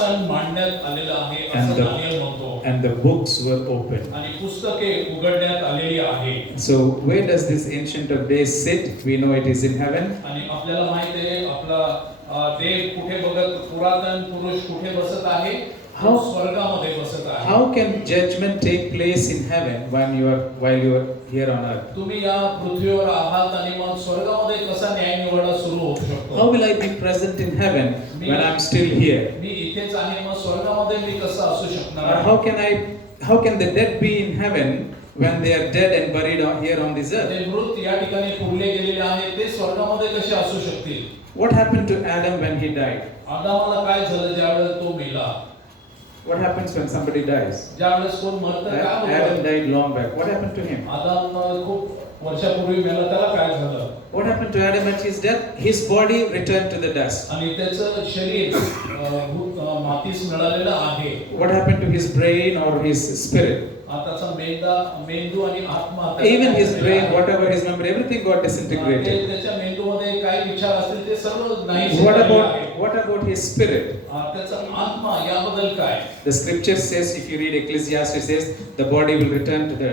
सिंहासन मांडण्यात आलेलं आहे असं दानियल म्हणतो. And the books were opened. आणि पुस्तके उघडण्यात आलेली आहे. So where does this Ancient of Days sit? We know it is in heaven. आणि आपल्याला माहिती आहे आपला देव कुठे बघत, पुरातन पुरुष कुठे बसत आहे? स्वर्गामध्ये बसत आहे. How can judgment take place in heaven while you are here on earth? तुम्ही या पृथ्वीवर आहात आणि मग स्वर्गामध्ये कसा न्याय निवाडा सुरू होऊ शकतो? How will I be present in heaven when I'm still here? मी इथेच आहे, मग स्वर्गामध्ये मी कसं असू शकणार Or आहे? how can the dead be in heaven when they are dead and buried here on this earth? ते मृत या ठिकाणी पुरले गेलेले आहेत, ते स्वर्गामध्ये कसे असू शकतील? What happened to Adam when he died? आदामाला काय झालं ज्यावेळेस तो मेला? What happens when somebody dies? ज्यावेळेस कोण मरतं काय होतं? Adam died long back. What happened to him? आदाम खूप वर्षापूर्वी मेला, त्याला काय झालं? What happened to Adam at his death? His body returned to the dust. आणि त्याचं शरीर मातीस मिळालेलं आहे. What happened to his brain or his spirit? आताचा मेंदू आणि आत्मा, Even his brain, whatever his memory, everything got disintegrated. त्याच्या मेंदूमध्ये काय विचार असतील ते सर्व नाही. What about his spirit? त्याचा आत्मा याबद्दल काय? The scripture says, if you read Ecclesiastes, says the body will return to the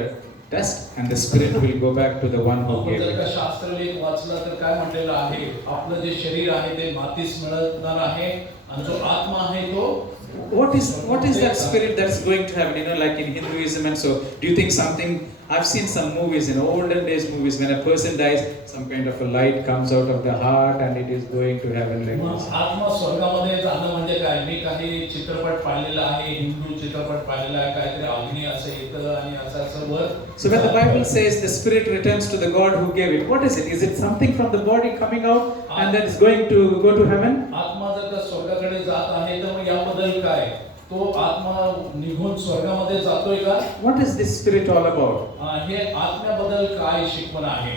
dust and the spirit will go back to the one who gave it. जर का शास्त्रलेख वाचला तर काय म्हटलेलं आहे? आपलं जे शरीर आहे ते मातीस मिळणार आहे आणि जो आत्मा आहे तो What is that spirit that's going to happen? You know, like in Hinduism and so. Do you think something? I've seen some movies, in olden days movies, when a person dies, some kind of a light comes out of the heart and it is going to heaven like this. आत्मा स्वर्गामध्ये जाणं म्हणजे काय? मी काही चित्रपट पाहिलेला आहे, हिंदू चित्रपट पाहिलेला आहे, काहीतरी अग्नी असं येतं आणि असं वर. So when the Bible says the spirit returns to the God who gave it, what is it? Is it something from the body coming out and that is going to go to heaven? आत्मा जर का स्वर्गाकडे जात आहे तर मग याबद्दल काय? तो आत्मा निघून स्वर्गामध्ये जातोय का? What is this spirit all about? हे आत्म्याबद्दल काय शिकवण आहे?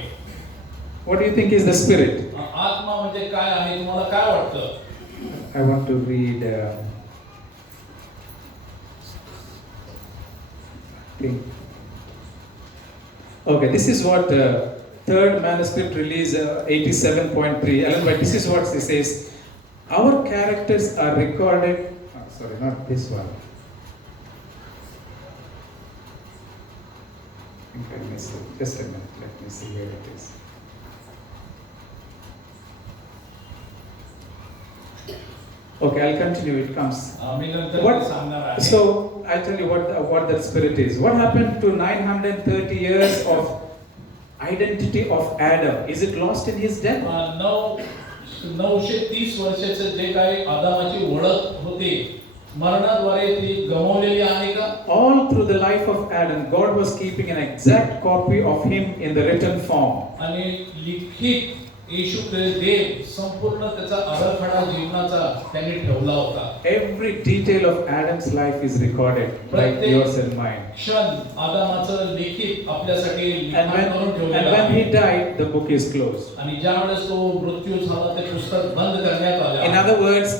What do you think is the spirit? आत्मा म्हणजे काय आहे, तुम्हाला काय वाटतं? I want to read Okay, this is what third manuscript release 87.3. Ellen White, this is what it says. Our characters are recorded. Sorry, not this one. I think I missed it. Just a minute. Let me see where it is. Okay, I'll continue. It comes. So I'll tell you what that spirit is. What happened to 930 years of identity of Adam? Is it lost in his death? 930 वर्षाचे जे काही आदामाची ओळख होती मरणाद्वारे ती गमावलेली आहे का? All through the life of Adam, God was keeping an exact copy of him in the written form. आणि लिखित येशू देव संपूर्ण त्याचा आराखडा जीवनाचा त्यांनी ठेवला होता. Every detail of Adam's life is recorded, like yours and mine. क्षण आदामाचं लिखित आपल्यासाठी लिखाण करून ठेवलेलं आहे. And when he died, the book is closed. आणि ज्यावेळेस तो मृत्यू झाला ते पुस्तक बंद करण्यात आले. In other words,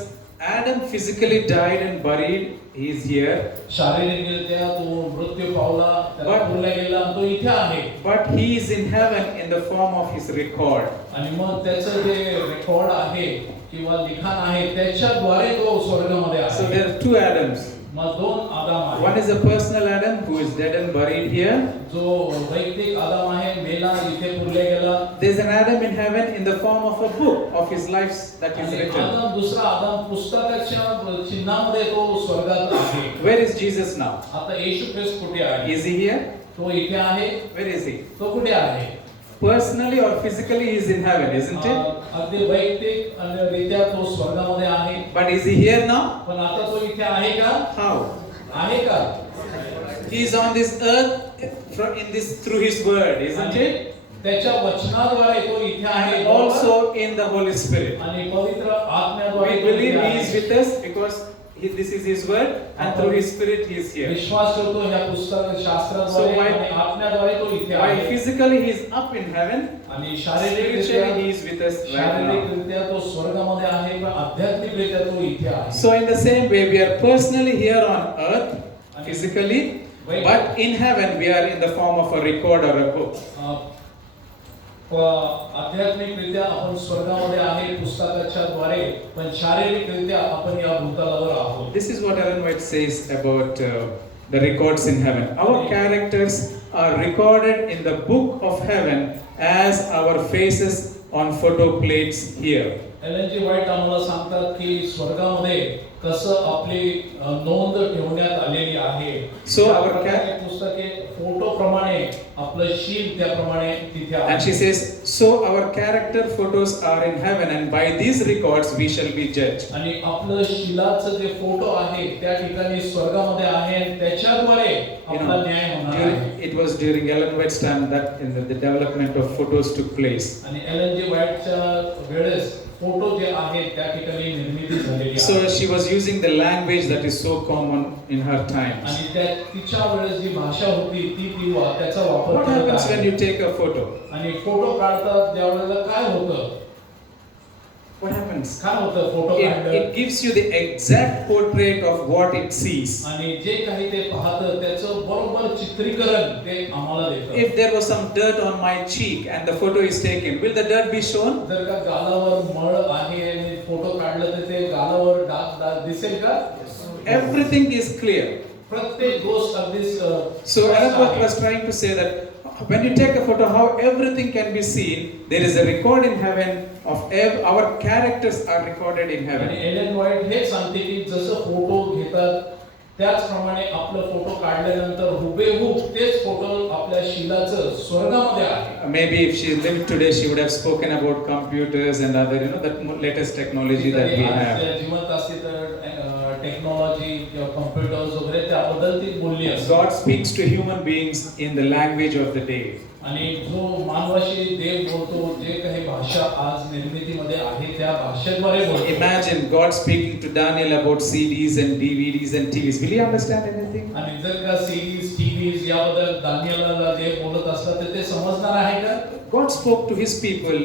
Adam physically died and buried. He is here. शारीरिकरित्या तो मृत्यू पावला, त्याला पुरला गेला आणि तो इथे आहे. But he is in heaven in the form of his record. आणि मग त्याचं जे रेकॉर्ड आहे किंवा लिखाण आहे त्याच्याद्वारे तो स्वर्गामध्ये आहे. So there are two Adams. मग दोन आदाम आहेत. One is a personal Adam who is dead and buried here. जो वैयक्तिक आदाम आहे, मेला, इथे पुरले गेला. There is an Adam in heaven in the form of a book of his life that is written. आदाम दुसरा आदाम पुस्तकाच्या चिन्हामध्ये तो स्वर्गात आहे. Where is Jesus now? आता येशू ख्रिस्त कुठे आहे? Is he here? तो इथे आहे. Where is he? तो कुठे आहे? Personally or physically he is in heaven, isn't it? अगदी वैयक्तिक आणि रित्या तो स्वर्गामध्ये आहे. But is he here now? पण आता तो इथे आहे का? How? आहे का? He is on this earth through his word, isn't it? त्याच्या वचनाद्वारे तो इथे आहे. And also in the Holy Spirit. आणि पवित्र आत्म्याद्वारे We believe he is with us because this is his word and through his spirit he is here. विश्वास करतो या पुस्तक शास्त्राद्वारे आणि आत्म्याद्वारे तो इथे आहे. While physically he is up in heaven, आणि शारीरिकरित्या he is with us right now. शारीरिकरित्या तो स्वर्गामध्ये आहे पण आध्यात्मिकरित्या तो इथे आहे. So in the same way we are personally here on earth physically, but in heaven we are in the form of a record or a book. आध्यात्मिकरित्या आपण स्वर्गामध्ये आहे पुस्तकाच्या द्वारे, पण शारीरिकरित्या आपण या भूतलावर आहोत. This is what Ellen White says about the records in heaven. Our characters are recorded in the book of heaven as our faces on photo plates here. Ellen G White आम्हाला सांगतात की स्वर्गामध्ये कसं आपली नोंद ठेवण्यात आलेली आहे. So our पुस्तके फोटो प्रमाणे आपलं शील त्याप्रमाणे तिथे आहे. And she says, so our character photos are in heaven, and by these records we shall be judged. आणि आपलं शीलाचं जे फोटो आहे त्या ठिकाणी स्वर्गामध्ये आहे आणि त्याच्याद्वारे आपला न्याय होणार आहे. It was during Ellen White's time that in the development of photos took place. आणि एलन जी व्हाईटच्या वेळेस फोटो जे आहेत त्या ठिकाणी निर्मिती झालेली आहे. So she was using the language that is so common in her times. आणि त्या तिच्या वेळेस जी भाषा होती ती त्याचा वापर What happens when you take a photo? आणि फोटो काढतात त्यावेळेला काय होतं? What happens? काय होतं फोटो काढलं? It gives you the exact portrait of what it sees. आणि जे काही ते पाहतं त्याचं बरोबर चित्रीकरण ते आम्हाला देतं. If there was some dirt on my cheek and the photo is taken, will the dirt be shown? जर का गालावर मळ आहे आणि फोटो काढलं तर ते गालावर डाग दिसेल का? Everything is clear. प्रत्येक गोष्ट अगदी So Ellen White was trying to say that when you take a photo, how everything can be seen, there is a record in heaven of our characters are recorded in heaven. आणि Elon white हे सांगते की जसं photo घेतात त्याचप्रमाणे आपलं photo काढल्यानंतर हुबेहूब तेच फोटो आपल्या शीलाचं स्वर्गामध्ये आहे. Maybe if she lived today, she would have spoken about computers and other, that latest technology that we have. जिवंत असते तर टेक्नॉलॉजी किंवा कॉम्प्युटर्स वगैरे त्याबद्दल ती बोलली असते. God speaks to human beings in the language of the day. आणि जो मानवाशी देव बोलतो, जे काही भाषा आज निर्मितीमध्ये आहे त्या भाषेद्वारे बोलतो. Imagine God speaking to Daniel about CDs and DVDs and TVs. Will you understand anything? आणि जर का सीडीज टीव्हीज याबद्दल दानिएलला जे बोलत असतात तर ते समजणार आहे का? God spoke to his people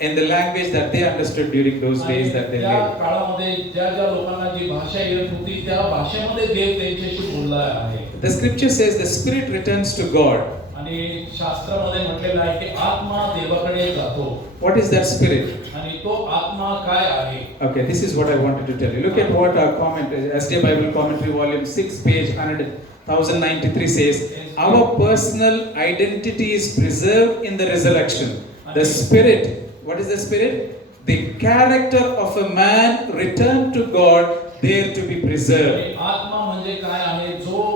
in the language that they understood during those days that they त्या lived. काळामध्ये ज्या लोकांना जी भाषा येत होती त्या भाषेमध्ये देव त्यांच्याशी बोलला आहे. The scripture says the spirit returns to God. आणि शास्त्रामध्ये म्हटलेलं आहे की आत्मा देवाकडे जातो. What is that spirit? आणि तो आत्मा काय आहे? Okay, this is what I wanted to tell you. Look at what our comment, SJ Bible Commentary Volume 6, page 1093 says, our personal identity is preserved in the resurrection. The spirit, what is the spirit? The character of a man returned to God, there to be preserved. आत्मा म्हणजे काय आहे? जो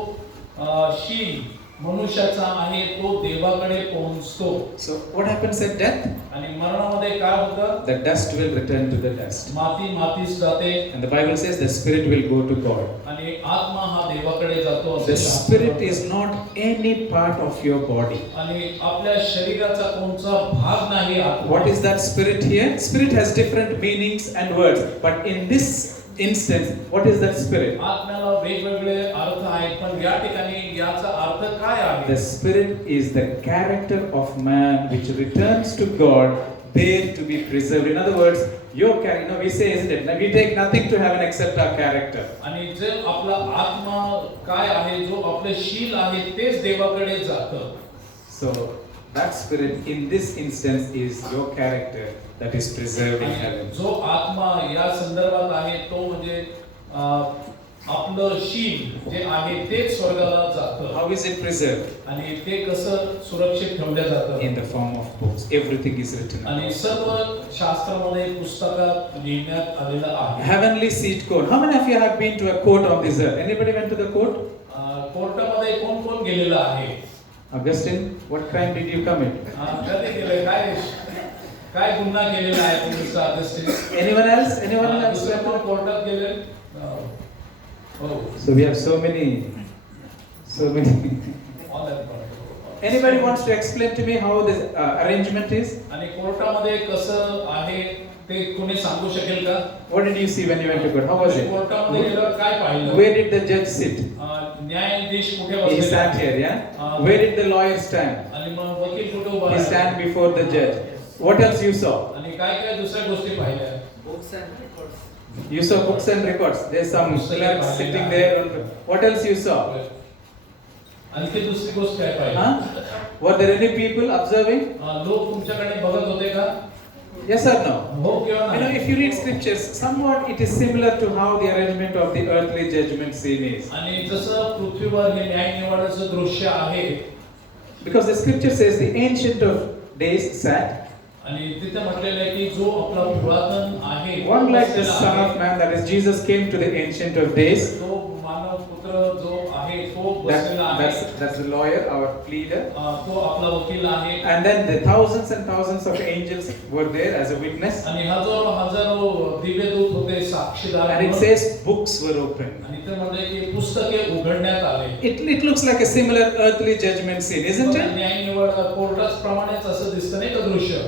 शील मनुष्याचा आहे तो देवाकडे पोहोचतो. So what happens at death? आणि मरणामध्ये काय होतं? The dust will return to the dust. माती मातीस जाते. And the Bible says the spirit will go to God. आणि आत्मा हा देवाकडे जातो. The spirit is not any part of your body. आणि आपल्या शरीराचा कोणता भाग नाही आत्मा. What is that spirit here? Spirit has different meanings and words, but in this instance, what is that spirit? आत्म्याला वेगवेगळे अर्थ आहेत, पण या ठिकाणी याचा अर्थ काय आहे? The spirit is the character of man which returns to God, there to be preserved. In other words, your character, we say, isn't it? We take nothing to heaven except our character. आणि जे आपला आत्मा काय आहे, जो आपले शील आहे तेच देवाकडे जातं. So that spirit in this instance is your character that is preserved in heaven. जो आत्मा या संदर्भात आहे तो म्हणजे आपलं शील जे आहे तेच स्वर्गाला जातं. How is it preserved? आणि ते कसं सुरक्षित ठेवलं जातं? In the form of books. Everything is written. आणि सर्व शास्त्रामध्ये पुस्तकात लिहिण्यात आलेलं आहे. Heavenly seat court. How many of you have been to a court on this earth? Anybody went to the court? कोर्टामध्ये कोण कोण गेलेलं आहे? Augustine, what crime did you commit? कधी गेले? काय गुन्हा केलेला आहे तुम्ही Augustine? Anyone else? Anyone else? कोण कोर्टात गेले? So we have so many. Anybody wants to explain to me how this arrangement is? आणि कोर्टामध्ये कसं आहे ते कोणी सांगू शकेल का? What did you see when you went to court? How was it? कोर्टामध्ये गेल्यावर काय पाहिलं? Where did the judge sit? न्यायाधीश कुठे He बसलेला? sat here, yeah? Where did the lawyer stand? आणि मग वकील कुठे उभा He आहे? stand before the judge. What else you saw? आणि काय काय दुसऱ्या गोष्टी पाहिल्या? Books and records. You saw books and records. There's some clerks sitting there. What else you saw? आणखी दुसरी गोष्ट काय पाहिजे? Huh? Were there any people observing? लोक तुमच्याकडे बघत होते का? Yes or no? हो किंवा You know, नाही? if you read scriptures, somewhat it is similar to how the arrangement of the earthly judgment scene is. आणि जसं पृथ्वीवर हे न्याय निवाडाचं दृश्य आहे, Because the scripture says the ancient of days sat, आणि तिथे म्हटलेलं आहे की जो आपला पुरातन आहे, one like the बसलेला Son आहे, of Man, that is Jesus, came to the ancient of days. तो मानव पुत्र जो आहे तो बसलेला आहे, That's the lawyer, our pleader. तो आपला वकील आहे. And then the thousands and thousands of angels were there as a witness. आणि हजारो हजारो दिव्यदूत होते साक्षीदार And it म्हणून. says books were opened. आणि ते म्हणले की पुस्तके उघडण्यात आले. It looks like a similar earthly judgment scene, isn't it? न्याय निवाड कोर्टास प्रमाणेच असं दिसतं नाही का दृश्य?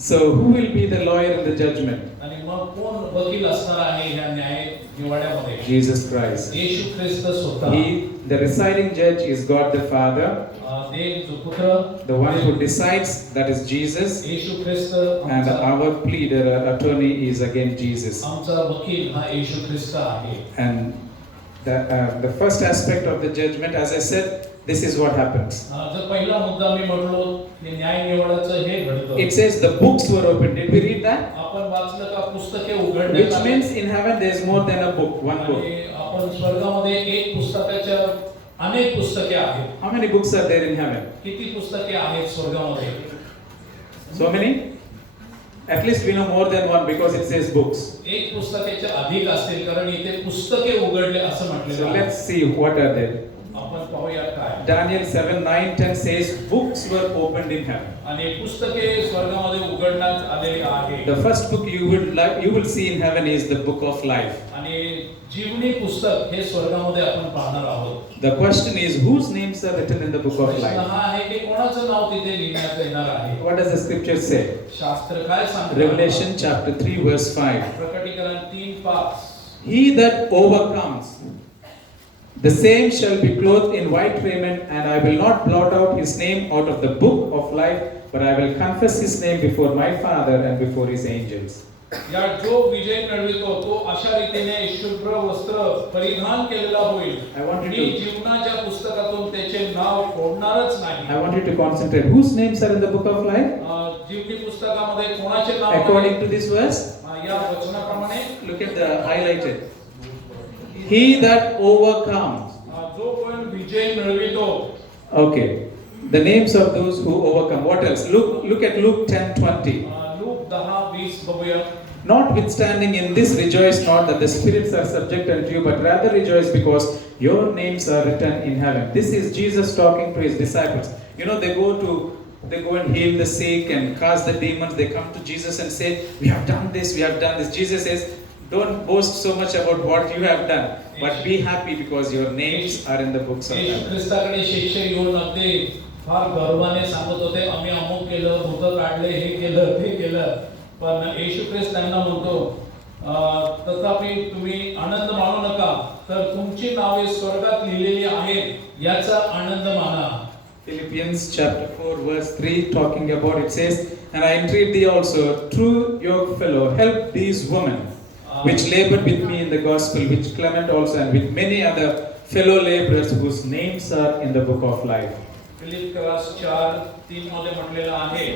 So who will be the lawyer in the judgment? आणि मग कोण वकील असणार आहे ह्या न्याय निवाड्यामध्ये? Jesus Christ. येशू ख्रिस्त स्वतः. The residing judge is God the Father. देव जो पुत्र, The one who decides, that is Jesus. Yeshu Christ. And our pleader, attorney is again Jesus. आमचा वकील हा येशू ख्रिस्त आहे. And the first aspect of the judgment, as I said, this is what happens. जर पहिला मुद्दा मी म्हटलो की न्याय निवाडाचं हे घडतं. It says the books were opened. Did we read that? आपण वाचलं का पुस्तके उघडण्यात Which आली. means in heaven there is more than a book, one book. आणि आपण स्वर्गामध्ये एक पुस्तकाच्या अनेक पुस्तके आहेत. How many books are there in heaven? किती पुस्तके आहेत स्वर्गामध्ये? So many? At least we know more than one because it says books. एक पुस्तकाच्या अधिक असतील कारण इथे पुस्तके उघडले असं म्हटलेलं So आहे. let's see what are there. आपण पाहूया काय. Daniel 7, 9, 10 says books were opened in heaven. आणि पुस्तके स्वर्गामध्ये उघडण्यात आलेली आहे. The first book you will see in heaven is the book of life. आणि जीवनी पुस्तक हे स्वर्गामध्ये आपण पाहणार आहोत. The question is whose names are written in the book of प्रश्न life? हा आहे की कोणाचं नाव तिथे लिहिण्यात येणार आहे? What does the scripture say? शास्त्र काय सांगतं? Revelation chapter 3 verse 5. प्रकटीकरण 3:5. He that overcomes, the same shall be clothed in white raiment, and I will not blot out his name out of the book of life, but I will confess his name before my Father and before his angels. या जो विजय मिळवितो तो अशा रीतीने शुभ्र वस्त्र परिधान केलेला होईल. I want you me to- जीवनाच्या पुस्तकातून त्याचे नाव फोडणारच नाही. I want you to concentrate. Whose names are in the book of life? जीवनी पुस्तकामध्ये कोणाचे नाव According आहे? to this verse, या वचनाप्रमाणे look at the highlighted. He that overcomes. जो कोण विजय मिळवितो. Okay. The names of those who overcome. What else? Look at Luke 10:20. Look 10:20 बघूया. Notwithstanding in this rejoice not that the spirits are subject unto you, but rather rejoice because your names are written in heaven. This is Jesus talking to his disciples. You know, they go and heal the sick and cast the demons. They come to Jesus and say, we have done this, we have done this. Jesus says, don't boast so much about what you have done, but be happy because your names are in the books of Yeshu heaven. ख्रिस्ताकडे शिष्य येऊन अगदी फार गर्वाने सांगत होते, आम्ही अमुक केलं, भूत काढले, हे केलं, ते केलं. पण येशू ख्रिस्त त्यांना म्हणतो, तथापि तुम्ही आनंद मानू नका, तर तुमची नावे स्वर्गात लिहिलेली आहेत, याचा आनंद माना. Philippians chapter 4 verse 3 talking about it says, and I entreat thee also, true yoke fellow, help these women which labored with me in the gospel, which Clement also and with many other fellow laborers whose names are in the book of life. Philip 4:3 मध्ये म्हटलेलं आहे.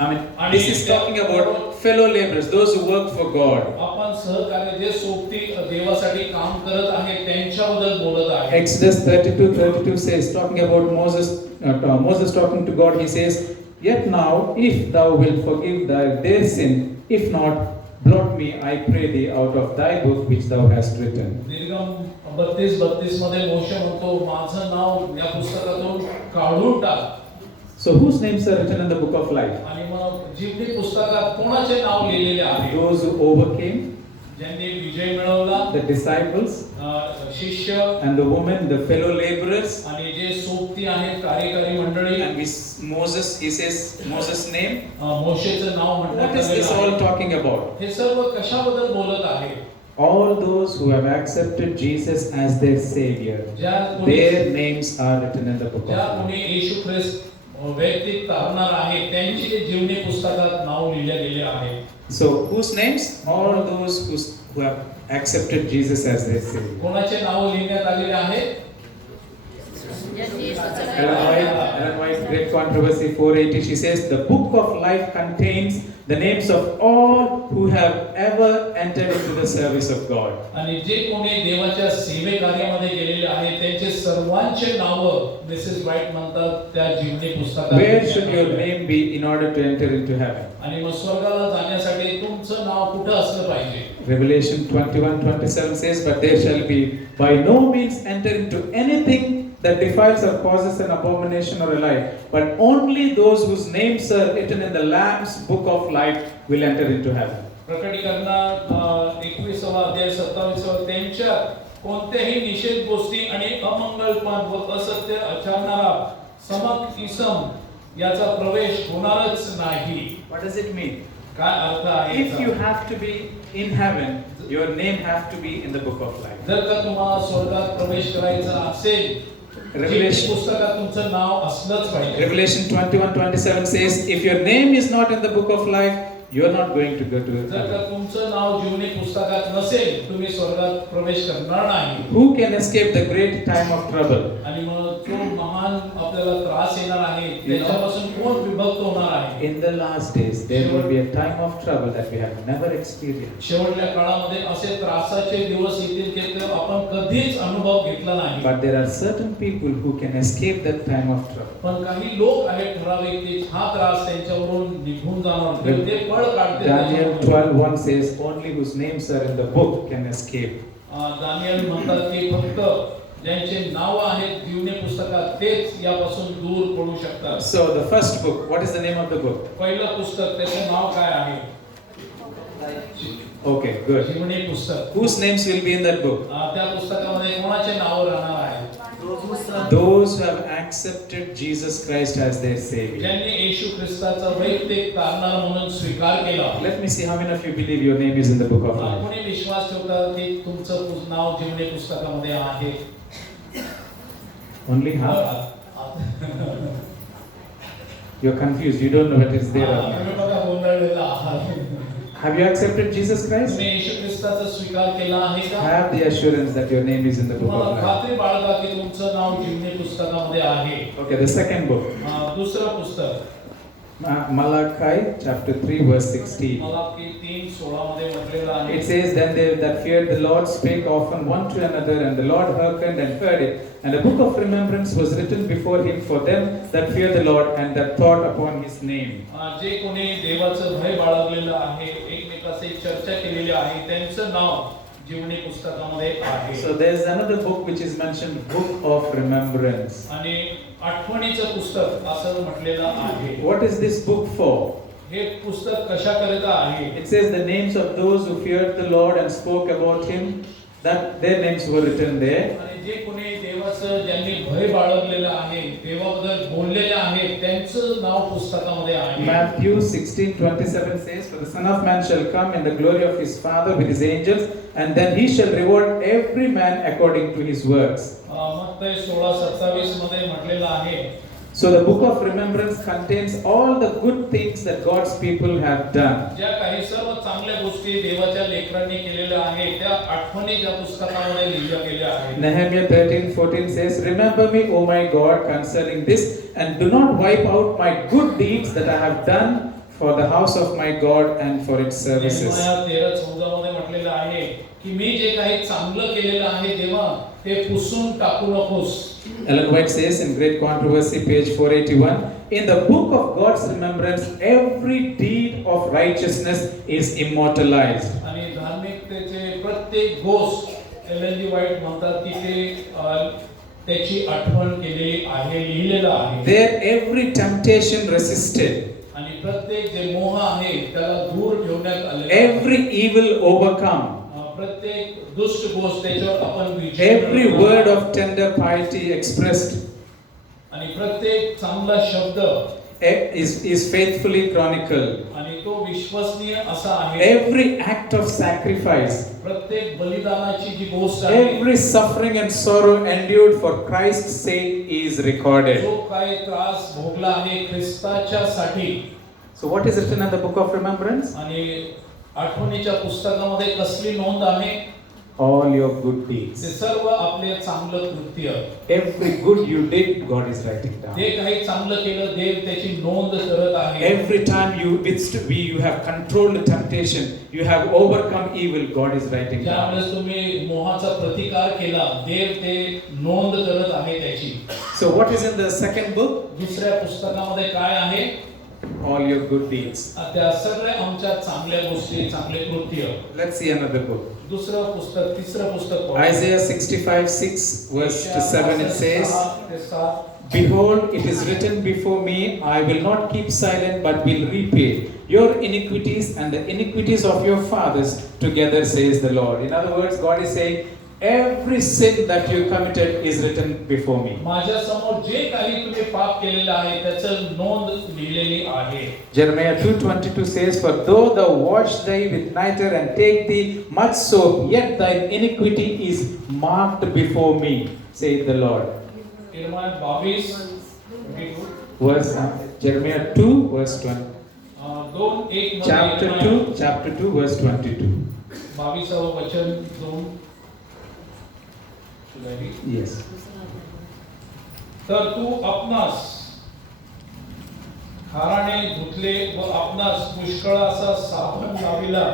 I mean, this is talking about fellow laborers, those who work for God. आपण सहकार्य जे सोबती देवासाठी काम करत आहेत त्यांच्याबद्दल बोलत आहे. Exodus 32:32 says, talking about Moses talking to God, he says, yet now, if thou wilt forgive their sin, if not, blot me, I pray thee, out of thy book which thou hast written. निर्गम 32:32 मध्ये मोशे म्हणतो, माझं नाव या पुस्तकातून काढून टाक. So whose names are written in the book of life? आणि मग जीवनी पुस्तकात कोणाचे नाव लिहिलेले आहे? Those who overcame, ज्यांनी विजय मिळवला, the disciples, शिष्य and the women, the fellow laborers. आणि जे सोबती आहेत कार्यकारी मंडळी. And Moses, he says Moses' name. मोशेचं now What म्हणण्यात is this आलेलं all आहे. talking about? हे सर्व कशाबद्दल बोलत आहे? All those who have accepted Jesus as their Savior, their names are written in the book ज्या of life. कोणी येशू ख्रिस्त वैयक्तिक तारणार आहे त्यांची जीवनी पुस्तकात नाव लिहिले गेले आहे. So whose names? All those who have accepted Jesus as their Savior. कोणाचे नाव लिहिण्यात आलेले आहे? Ellen White, Great Controversy 480, she says, the book of life contains the names of all who have ever entered into the service of God. आणि जे कोणी देवाच्या सेवे कार्यामध्ये गेलेले आहेत त्यांचे सर्वांचे नाव मिसेस व्हाईट म्हणतात त्या जीवनी पुस्तकात. Where should your name be in order to enter into heaven? आणि मग स्वर्गाला जाण्यासाठी तुमचं नाव कुठे असलं पाहिजे? Revelation 21:27 says, but there shall be by no means enter into anything that defiles or causes an abomination or a lie, but only those whose names are written in the Lamb's book of life will enter into heaven. प्रकटीकरण 21वा अध्याय 27 त्यांच्या कोणत्याही निषेध गोष्टी आणि अमंगलपण व असत्य आचरणारा समक इसम याचा प्रवेश होणारच नाही. What does it mean? काय अर्थ आहे? If you have to be in heaven, your name have to be in the book of life. जर का तुम्हाला स्वर्गात प्रवेश करायचा असेल Revelation पुस्तकात तुमचं नाव असलंच पाहिजे. Revelation 21:27 says, if your name is not in the book of life, you are not going to go to जर का heaven. तुमचं नाव जीवनी पुस्तकात नसेल तुम्ही स्वर्गात प्रवेश करणार नाही. Who can escape the great time of trouble? आणि मग जो महान आपल्याला त्रास येणार आहे त्याच्यापासून कोण विभक्त होणार आहे? In the last days, there will be a time of trouble that we have never experienced. शेवटच्या काळामध्ये असे त्रासाचे दिवस येतील की ते आपण कधीच अनुभव घेतला नाही. But there are certain people who can escape that time of trouble. पण काही लोक आहेत ठराविक की हा त्रास त्यांच्यावरून निघून जाणार ते पळ काढते. Daniel 12:1 says, only whose names are in the book can escape. Daniel म्हणतात की फक्त ज्यांचे नाव आहेत जीवनी पुस्तकात तेच यापासून दूर पडू शकतात. So the first book, what is the name of the book? पहिलं पुस्तक त्याचे नाव काय आहे? Okay, good. जीवनी पुस्तक. Whose names will be in that book? त्या पुस्तकामध्ये कोणाचे नाव राहणार आहे? Those who have accepted Jesus Christ as their Savior. ज्यांनी येशू ख्रिस्ताचा वैयक्तिक तारणार म्हणून स्वीकार केला. Let me see how many of you believe your name is in the book of life. कोणी विश्वास ठेवतात की तुमचं नाव जीवनी पुस्तकामध्ये आहे? Only half? You're confused. You don't know what is there. तुम्ही बघा गोंधळलेला आहात. Have you accepted Jesus Christ? तुम्ही येशू ख्रिस्ताचा स्वीकार केला आहे का? Have the assurance that your name is in the book of तुम्हाला life. खात्री बाळगा की तुमचं नाव जीवनी पुस्तकामध्ये आहे. Okay, the second book. दुसरं पुस्तक Malachi chapter 3 verse 16. मलाकी 3:16 मध्ये म्हटलेलं आहे. It says, then they that feared the Lord spake often one to another, and the Lord hearkened and heard it. And a book of remembrance was written before him for them that fear the Lord and that thought upon his name. जे कोणी देवाचं भय बाळगलेलं आहे एकमेकांशी चर्चा केलेली आहे त्यांचं नाव जीवनी पुस्तकामध्ये आहे. So there is another book which is mentioned, book of remembrance. आणि आठवणीचं पुस्तक असं म्हटलेलं आहे. What is this book for? हे पुस्तक कशाकरिता आहे? It says the names of those who feared the Lord and spoke about him, that their names were written there. आणि जे कोणी देवाचं ज्यांनी भय बाळगलेलं आहे देवाबद्दल बोललेले आहेत त्यांचं नाव पुस्तकामध्ये आहे. Matthew 16:27 says, for the Son of Man shall come in the glory of his Father with his angels, and then he shall reward every man according to his works. मत्तई 16:27 मध्ये म्हटलेलं आहे. So the book of remembrance contains all the good things that God's people have done. ज्या काही सर्व चांगल्या गोष्टी देवाच्या लेकरांनी केलेल्या आहेत त्या आठवणीच्या पुस्तकामध्ये लिहिल्या गेल्या आहेत. Nehemiah 13:14 says, remember me, O my God, concerning this, and do not wipe out my good deeds that I have done for the house of my God and for its services. नेहम्या 13:14 मध्ये म्हटलेलं आहे की मी जे काही चांगलं केलेलं आहे देवा ते पुसून टाकू नकोस. Ellen White says in Great Controversy, page 481, in the book of God's remembrance, every deed of righteousness is immortalized. आणि धार्मिकतेचे प्रत्येक गोष्ट एलन जी व्हाईट म्हणतात की ते त्याची आठवण केलेली आहे लिहिलेलं आहे. There every temptation resisted. आणि प्रत्येक जे मोह आहे त्याला दूर ठेवण्यात आले. Every evil overcome. प्रत्येक दुष्ट गोष्ट त्याच्यावर आपण विजय. Every word of tender piety expressed. आणि प्रत्येक चांगला शब्द is faithfully chronicled. आणि तो विश्वसनीय असा आहे. Every act of sacrifice. प्रत्येक बलिदानाची जी गोष्ट आहे. Every suffering and sorrow endured for Christ's sake is recorded. जो काही त्रास भोगला आहे ख्रिस्ताच्यासाठी. So what is written in the book of remembrance? आणि आठवणीच्या पुस्तकामध्ये कसली नोंद आहे? all your good ते deeds. सर्व आपले चांगलं कृत्य, Every good you did, God is writing down. जे काही चांगलं केलं देव त्याची नोंद करत आहे. Every time you have controlled temptation, you have overcome evil, God is writing down. ज्यावेळेस तुम्ही मोहाचा प्रतिकार केला, देव ते नोंद करत आहे त्याची. So what is in the second book? दुसऱ्या पुस्तकामध्ये काय आहे? All your good deeds. त्या सगळ्या आमच्या चांगल्या गोष्टी, चांगले कृत्य. Let's see another book. दुसरं पुस्तक, तिसरं पुस्तक. Isaiah 65:6 verse to 7 it says, Behold, it is written before me, I will not keep silent, but will repay your iniquities and the iniquities of your fathers together, says the Lord. In other words, God is saying, every sin that you committed is written before me. माझ्या समोर जे काही तुम्ही पाप केलेले आहे त्याचं नोंद लिहिलेली आहे. Jeremiah 2:22 says, For though thou wash thee with nitre and take thee much soap, yet thine iniquity is marked before me, saith the Lord. Jeremiah 2 verse 20. Chapter 2 verse 22. 22 वचन 2. Yes. तर तू आपणास खाराने धुतले व आपणास पुष्कळ असा साबण लाविला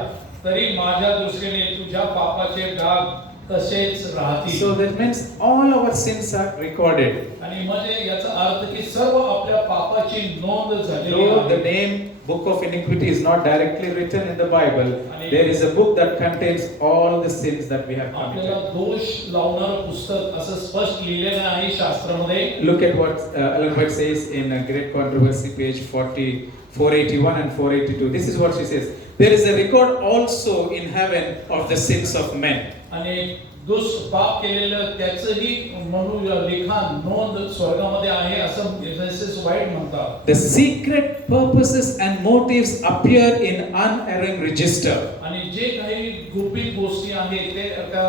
तरी माझ्या दृष्टीने तुझ्या पापाचे डाग तसेच राहतील. So that means all our sins are recorded. आणि म्हणजे याचा अर्थ की सर्व आपल्या पापाची नोंद झालेली Though आहे. the name book of iniquity is not directly written in the Bible, there is a book that contains all the sins that we have आपल्याला committed. दोष लावणारं पुस्तक असं स्पष्ट लिहिलेलं आहे शास्त्रामध्ये. Look at what Ellen White says in Great Controversy, page 481 and 482. This is what she says. There is a record also in heaven of the sins of men. आणि पाप केलेलं त्याचंही लिखाण नोंद स्वर्गामध्ये आहे असं एफएसएस वाईट म्हणतात. The secret purposes and motives appear in unerring register. आणि जे काही गुपित गोष्टी आहेत ते एका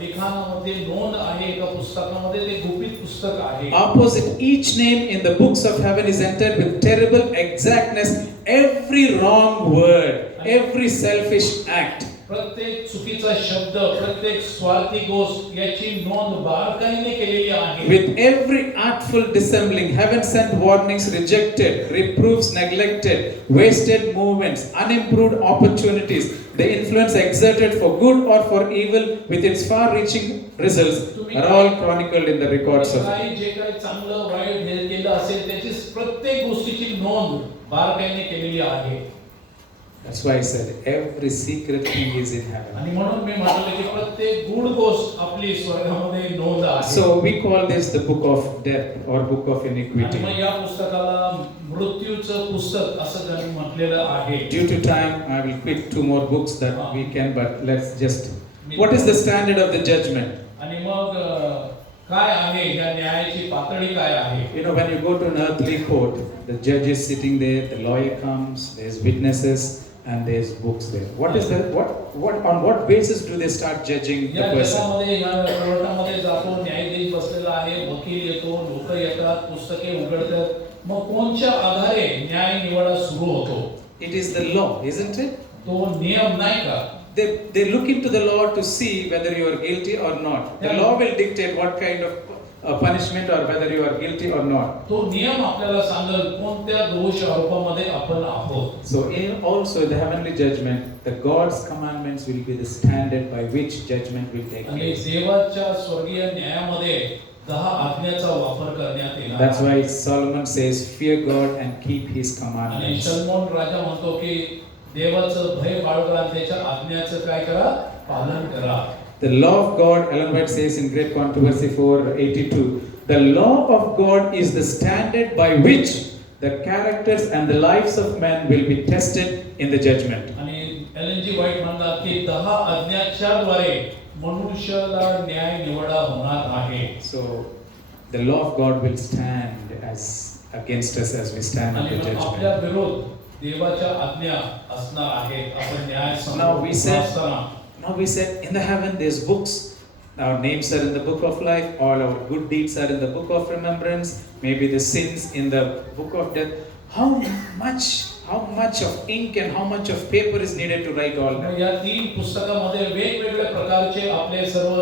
लिखाणामध्ये नोंद आहे, एका पुस्तकामध्ये ते गुपित पुस्तक आहे. Opposite each name in the books of heaven is entered with terrible exactness every wrong word, every selfish act. प्रत्येक चुकीचा शब्द, प्रत्येक स्वार्थी गोष्ट याची नोंद बारकाईने केलेली आहे. With every artful dissembling, heaven sent warnings rejected, reproofs neglected, wasted movements, unimproved opportunities, the influence exerted for good or for evil with its far-reaching results are all chronicled in the records of. जे काही चांगलं white केलं असेल त्याची प्रत्येक गोष्टीची नोंद बारकाईने केलेली आहे. That's why I said every secret thing is in heaven. आणि म्हणून मी म्हटलं की प्रत्येक गूढ गोष्ट आपली स्वर्गामध्ये नोंद आहे. So we call this the book of death or book of iniquity. आणि मग या पुस्तकाला मृत्यूचं पुस्तक असं त्यांनी म्हटलेलं आहे. Due to time, I will pick 2 more books that we can, but let's just. What is the standard of the judgment? आणि मग काय आहे या न्यायाची पातळी काय आहे? You know, when you go to an earthly court, the judge is sitting there, the lawyer comes, there's witnesses, and there's books there. What is the on what basis do they start judging the person? या कोर्टामध्ये जातो, न्यायाधीश बसलेला आहे, वकील येतो, लोक येतात, पुस्तके उघडतात. मग कोणत्या आधारे न्याय निवाडा सुरू होतो? It is the law, isn't it? तो नियम नाही का? They look into the law to see whether you are guilty or not. The law will dictate what kind of punishment or whether you are guilty or not. तो नियम आपल्याला सांगेल कोणत्या दोष आरोपामध्ये आपण आहोत. So also the heavenly judgment, the God's commandments will be the standard by which judgment will take आणि place. देवाच्या स्वर्गीय न्यायामध्ये 10 आज्ञाचा वापर करण्यात येणार. That's why Solomon says, "Fear God and keep His आणि commandments." शलोमोन राजा म्हणतो की देवाचं भय बाळगा, त्याच्या आज्ञाचं काय करा? पालन करा. The law of God, Ellen White says in Great Controversy 482, the law of God is the standard by which the characters and the lives of men will be tested in the judgment. आणि Elon G white म्हणतात की 10 आज्ञाच्या द्वारे मनुष्याला न्याय निवडा होणार आहे. So the law of God will stand as against us as we stand in the judgment. आपल्या विरोध देवाच्या आज्ञा असणार आहेत. आपण न्याय समोर Now we said in the heaven there's books. Our names are in the book of life. All our good deeds are in the book of remembrance. Maybe the sins in the book of death. how much of ink and how much of paper is needed to write all that. या 3 पुस्तकामध्ये वेगवेगळ्या प्रकारचे आपले सर्व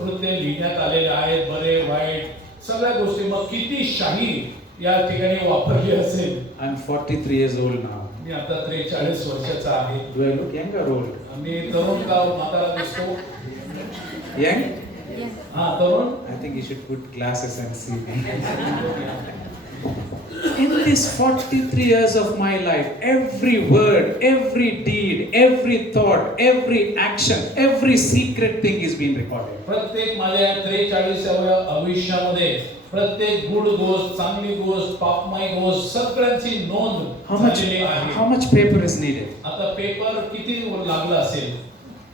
कृत्य लिहिण्यात आलेले आहेत, बरे white सगळ्या गोष्टी. मग किती शाही या ठिकाणी वापरली असेल. I'm 43 years old now. मी आता 43 वर्षाचा आहे. Do I look young or old? मी तरुण का म्हातारा दिसतो? Young? हां, तरुण. I think you should put glasses and see me. In these 43 years of my life, every word, every deed, every thought, every action, every secret thing is being recorded. प्रत्येक माझ्या 43व्या आयुष्यामध्ये प्रत्येक good गोष्ट, चांगली गोष्ट, पापमय गोष्ट सगळ्यांची नोंद झालेली आहे. How much paper is needed? आता पेपर किती लागला असेल?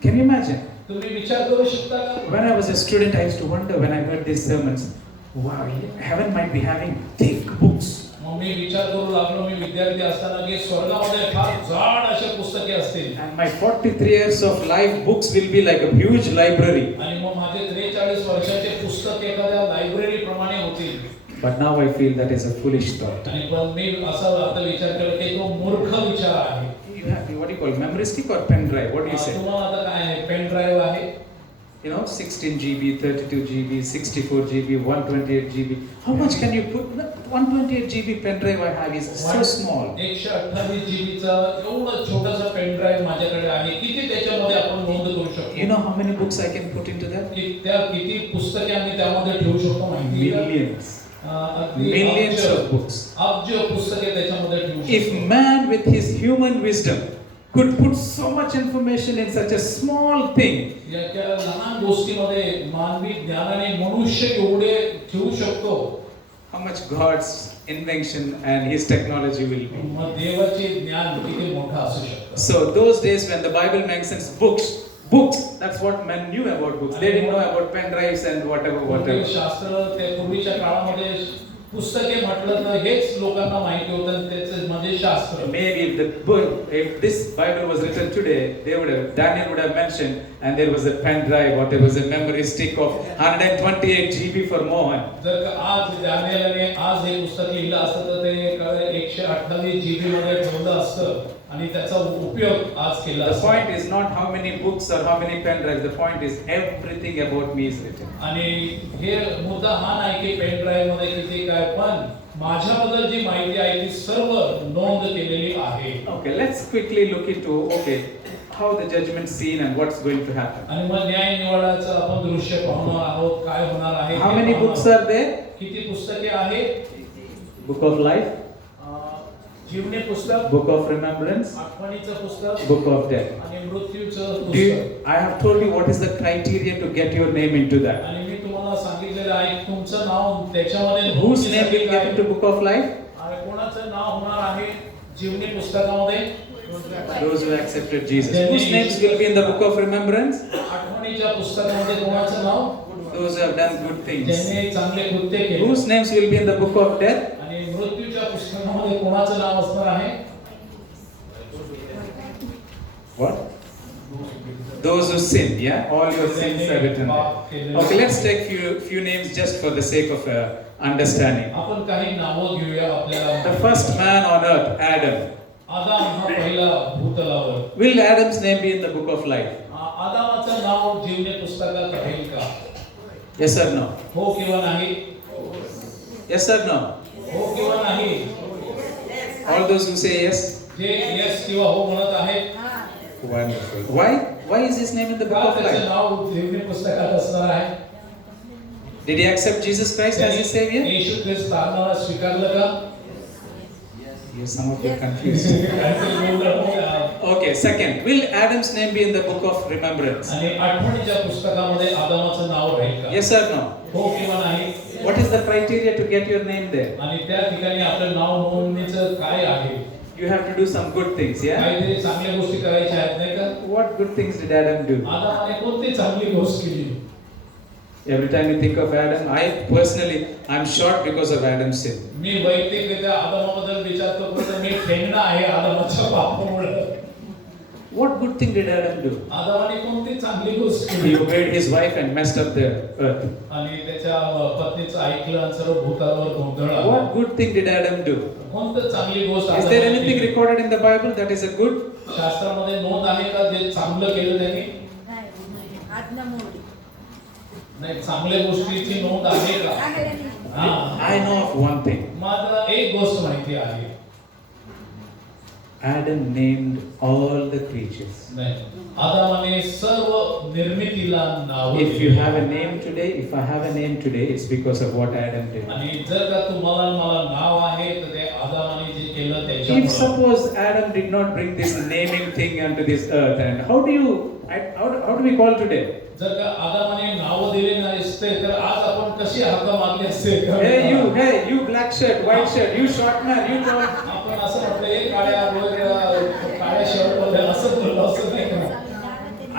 Can you imagine? तुम्ही विचार करू शकता का? When I was a student, I used to wonder when I heard these sermons, wow, heaven might be having thick books. मग मी विचार करू लागलो, मी विद्यार्थी असताना की स्वर्गामध्ये फार जाड अशा पुस्तके असतील. And my 43 years of life, books will be like a huge library. आणि मग माझे 43 वर्षाचे पुस्तक एखाद्या लायब्ररी प्रमाणे होतील. But now I feel that is a foolish thought. आणि पण मी असा आता विचार केला की तो मूर्ख विचार आहे. You have, what do you call, memory stick or pen drive? What do you say? तुम्हाला आता काय आहे? पेन ड्राइव्ह आहे. You know, 16 GB, 32 GB, 64 GB, 128 GB. How much can you put? 128 GB pen drive I have is so small. 128 GB चा एवढा छोटासा pen drive माझ्याकडे आहे. किती त्याच्यामध्ये आपण नोंद करू शकतो? You know how many books I can put into that? त्या किती पुस्तके आम्ही त्यामध्ये ठेवू शकतो माहिती आहे? Millions. Millions of books. अब्ज पुस्तके त्याच्यामध्ये ठेवू शकतो. If man with his human wisdom could put so much information in such a small thing, या लहान गोष्टीमध्ये मानवी ज्ञानाने मनुष्य एवढे ठेवू शकतो. how much God's invention and his technology will be. मग देवाचे ज्ञान किती मोठा असू शकतं. So those days when the Bible mentions books, that's what men knew about books. They didn't know about pen drives and whatever. शास्त्र ते पूर्वीच्या काळामध्ये पुस्तके म्हटलं तर हेच लोकांना माहिती होतं, त्याचे म्हणजे शास्त्र. Maybe if this Bible was written today, Daniel would have mentioned, and there was a pen drive or there was a memory stick of 128 GB for Mohan. जर का आज दानिएलने आज हे पुस्तक लिहिलं असतं तर ते 128 GB मध्ये ठेवलं असतं आणि त्याचा उपयोग आज केला The असता. point is not how many books or how many pen drives. The point is everything about me is written. आणि हे मुद्दा हा नाही की पेन ड्राइव्ह मध्ये किती काय, पण माझ्याबद्दल जी माहिती आहे ती सर्व नोंद केलेली आहे. Okay, let's quickly look into how the judgment scene and what's going to happen. आणि मग न्याय निवाडाचं आपण दृश्य पाहणार आहोत, काय होणार आहे. How many books are there? किती पुस्तके आहेत? Book of life, जीवनी पुस्तक, book of remembrance, आठवणीचं पुस्तक, book of death. आणि मृत्यूचं पुस्तक. I have told you what is the criteria to get your name into that. आणि मी तुम्हाला सांगितलेलं आहे तुमचं नाव त्याच्यामध्ये Whose name will get into book of life? आणि कोणाचं नाव होणार आहे जीवनी पुस्तकामध्ये? Those who accepted Jesus. Whose names will be in the book of remembrance? आठवणीच्या पुस्तकामध्ये कोणाचं नाव? Those who have done good things. ज्यांनी चांगले कृत्य केले. Whose names will be in the book of death? आणि मृत्यूच्या पुस्तकामध्ये कोणाचं नाव असणार आहे? What? Those who sinned, yeah? All your sins are written there. Okay, let's take few names just for the sake of understanding. आपण काही नावं घेऊया आपल्याला. The first man on earth, Adam. आदाम हा पहिला भूतलावर. Will Adam's name be in the book of life? आदामाचं नाव जीवनी पुस्तकात राहील का? Yes or no? हो किंवा नाही? Yes or no? हो किंवा नाही? All those who say yes? J yes किंवा हो म्हणत आहेत. Wonderful. Why is his name in the book of त्याचं life? नाव जीवनी पुस्तकात असणार आहे. Did he accept Jesus Christ as his savior? येशू ख्रिस्त तारणाला स्वीकारलं का? Yes, some of you are confused. Okay, second, will Adam's name be in the book of remembrance? आणि आठवणीच्या पुस्तकामध्ये आदामाचं नाव राहील का? Yes or no? हो किंवा नाही? What is the criteria to get your name there? आणि त्या ठिकाणी आपलं नाव नोंदणीचं काय आहे? You have to do some good things, yeah? काहीतरी चांगल्या गोष्टी करायच्या आहेत नाही का? What good things did Adam do? आदामाने कोणती चांगली गोष्ट केली? Every time you think of Adam, I'm shocked because of Adam's sin. मी वैयक्तिकरित्या आदामाबद्दल विचारतो पण मी ठेंगणा आहे आदामाच्या पापामुळे. What good thing did Adam do? आदामाने कोणती चांगली गोष्ट He केली? obeyed his wife and messed up the earth. आणि त्याच्या पत्नीचं ऐकलं आणि सर्व भूतावर गोंधळ आला. What good thing did Adam do? कोणती चांगली गोष्ट Is there आदामाने anything केली? recorded in the Bible that is a good? शास्त्रामध्ये नोंद आहे का जे चांगलं केलं त्यांनी? नाही, चांगल्या गोष्टीची नोंद आहे का? I know of one thing. मला एक गोष्ट माहिती आहे. Adam named all the creatures. नाही, आदामाने सर्व निर्मितीला नाव If you have a name today, if I have a name today, it's because of what Adam did. आणि जर का तुम्हाला मला नाव आहे तर ते आदामाने जे केलं If त्याच्यामुळे. suppose Adam did not bring this naming thing onto this earth, and how do we call today? जर का आदामाने नाव दिले नसते तर आज आपण कशी हाक मारली असते? Hey you black shirt, white shirt, you short man, you tall. आपण असं म्हटलं हे काळ्या शर्ट मध्ये असं बोललो असं नाही का?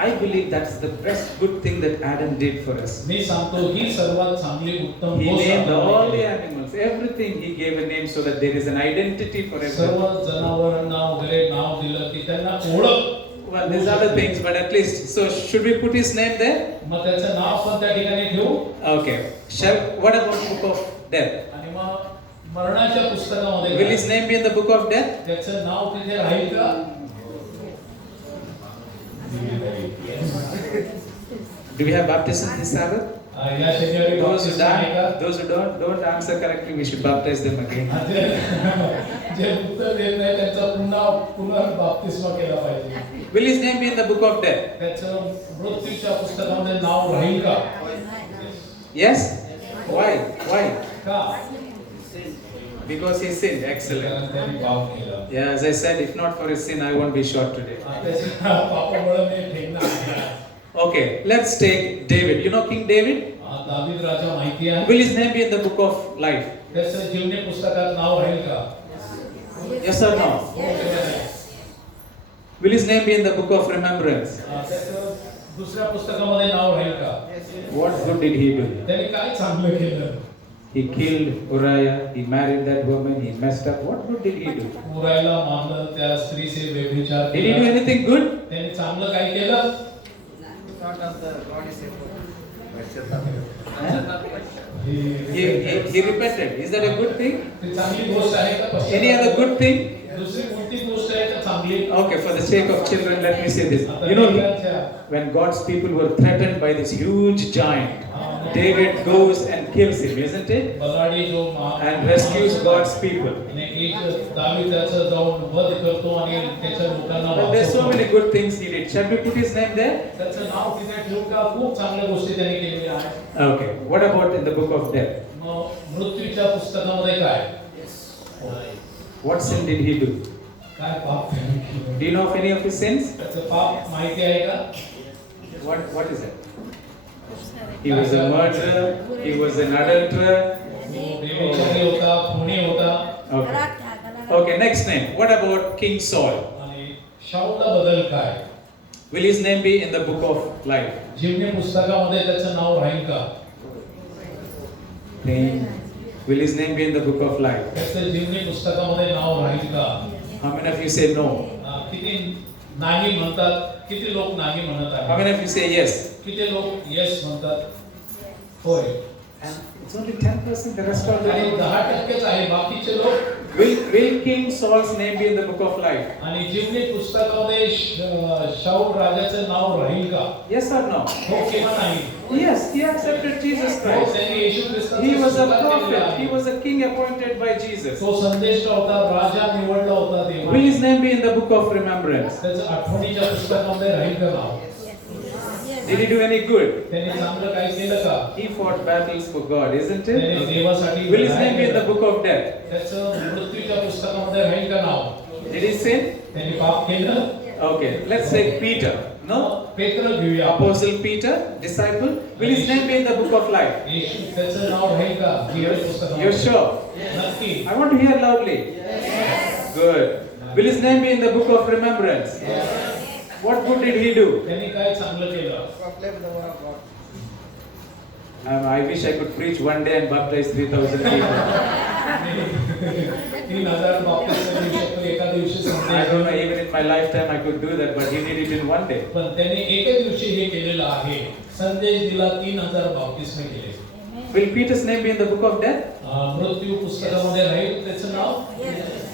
I believe that's the best good thing that Adam did for us. मी सांगतो ही सर्वात चांगली उत्तम He गोष्ट named all आदामाने the केली. animals, everything he gave a name so that there is an identity for serve everyone. जनावरांना वगैरे नाव दिलं की त्यांना ओळख. Well, there's other things, but at least, so should we put his name there? मग त्याचं नाव पण त्या ठिकाणी ठेवू. Okay. What about book of death? आणि मग मरणाच्या पुस्तकामध्ये Will his name be in the book of death? त्याचं नाव तिथे राहील का? Do we have baptism this Sabbath? या शनिवारी Those who baptism आहे का? those who don't answer correctly, we should baptize them again. जे उत्तर देत नाही त्यांचा पुन्हा बाप्तिस्मा केला पाहिजे. Will his name be in the book of death? त्याचं मृत्यूच्या पुस्तकामध्ये नाव राहील का? Yes? Why? का? Because he sinned. Excellent. कारण त्यांनी पाप केलं. Yeah, as I said, if not for his sin, I won't be short today. त्याच्या पापामुळे मी ठेकणार नाही. Okay, let's take David. You know King David? David राजा माहिती आहे. Will his name be in the book of life? त्याचं जीवनी पुस्तकात नाव राहील का? Yes or no? Will his name be in the book of remembrance? त्याचं दुसऱ्या पुस्तकामध्ये नाव राहील का? What good did he do? त्यांनी काय चांगलं केलं? He killed Uriah, he married that woman, he messed up. What good did he do? उरायला मारलं, त्या स्त्रीचे व्यभिचार Did he do केला. anything good? त्यांनी चांगलं काय केलं? He repented. Is that a good thing? ती चांगली गोष्ट आहे का? Any other good thing? दुसरी कोणती गोष्ट आहे का चांगली? Okay, for the sake of children, let me say this. You know, when God's people were threatened by this huge giant, David goes and kills him, isn't it? बलाडी जो And rescues God's people. आणि एक दावीद त्याचं जाऊन वध करतो आणि त्याच्या लोकांना But there's so वाचवतो. many good things he did. Shall we put his name there? त्याचं नाव तिथे ठेवू का? खूप चांगल्या गोष्टी त्यांनी केलेल्या आहेत. Okay. What about in the book of death? मग मृत्यूच्या पुस्तकामध्ये काय? What sin did he do? काय पाप त्यांनी केलं? Do you know of any of his sins? त्याचं पाप माहिती आहे का? What is it? He was a murderer. He was an adulterer. व्यभिचारी होता, खुनी होता. Okay. Okay. Next name. What about King Saul? आणि शाऊलला बदल काय? Will his name be in the book of life? जीवनी पुस्तकामध्ये त्याचं नाव राहील का? Name. Will his name be in the book of life? त्याचं जीवनी पुस्तकामध्ये नाव राहील का? How many of you say no? किती नाही म्हणतात? किती लोक नाही म्हणत How आहेत? many of you say yes? किती लोक येस म्हणतात? होय. And it's only 10%. The rest of आणि the 10%च आहे, बाकीचे लोक. will King Saul's name be in the book of life? आणि जीवनी पुस्तकामध्ये शाऊल राजाचं नाव राहील का? Yes or no? हो किंवा नाही? Yes, he accepted Jesus हो, Christ. त्यांनी येशू ख्रिस्ताची He was a स्वीकार केलेला prophet. आहे. He was a king appointed by Jesus. तो संदेश होता, राजा निवडला होता देवाने. Will his name be in the book of remembrance? त्याचं आठवणीच्या पुस्तकामध्ये राहील का नाव? Did he do any good? त्यांनी चांगलं काही केलं का? He fought battles for God, isn't त्यांनी it? देवासाठी Will his लढाई name be in the केली. book of death? त्याचं मृत्यूच्या पुस्तकामध्ये राहील का नाव? Did he sin? त्यांनी पाप केलं. Okay, let's take Peter. No? पेत्र घेऊया. Apostle Peter, disciple. Will his name be in the book of life? येशू त्याचं नाव राहील का? जीवन पुस्तकामध्ये? You're sure? नक्की. I want to hear loudly. Good. Will his name be in the book of remembrance? What good did he do? त्यांनी काय चांगलं केलं? I wish I could preach one day and baptize 3,000 people. 3,000 बाप्तिस्म देऊ शकतो मी एका दिवशी I संदेश don't know, even in my lifetime I could do that, but he did it in one day. पण त्याने एका दिवशी हे केलेलं आहे. संदेश दिला 3000 बाप्तिस्मे केले. Will Peter's name be in the book of death? मृत्यू पुस्तकामध्ये राहील त्याचं नाव?